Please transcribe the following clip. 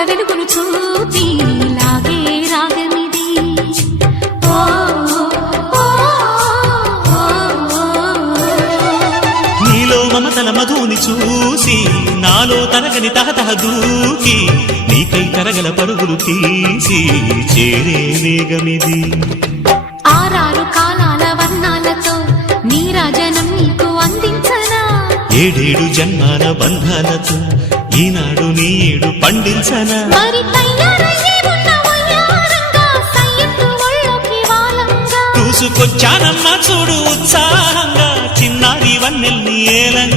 కనుల వెలుగును చూపి లాగే రాగమిది. నీలో మమతల మధుని చూసి నాలో తరగని తహతహ దూకి నీకై తరగల పరుగులు తీసి చేరే వేగమిది. ఆరారు కాలాల వర్ణాలతో నీరాజనం నీకు అందించనా, ఏడేడు జన్మాల బంధాలతో ఈనాడు నీడు పండించనా. మరి తయారయ్యే ఉన్న వయ్యారంగా సయ్యత్తు ఒళ్ళోకి వాలంగా చూసుకొచ్చానమ్మా చూడు ఉత్సాహంగా చిన్నారి వన్నెల్ని ఏలంగా.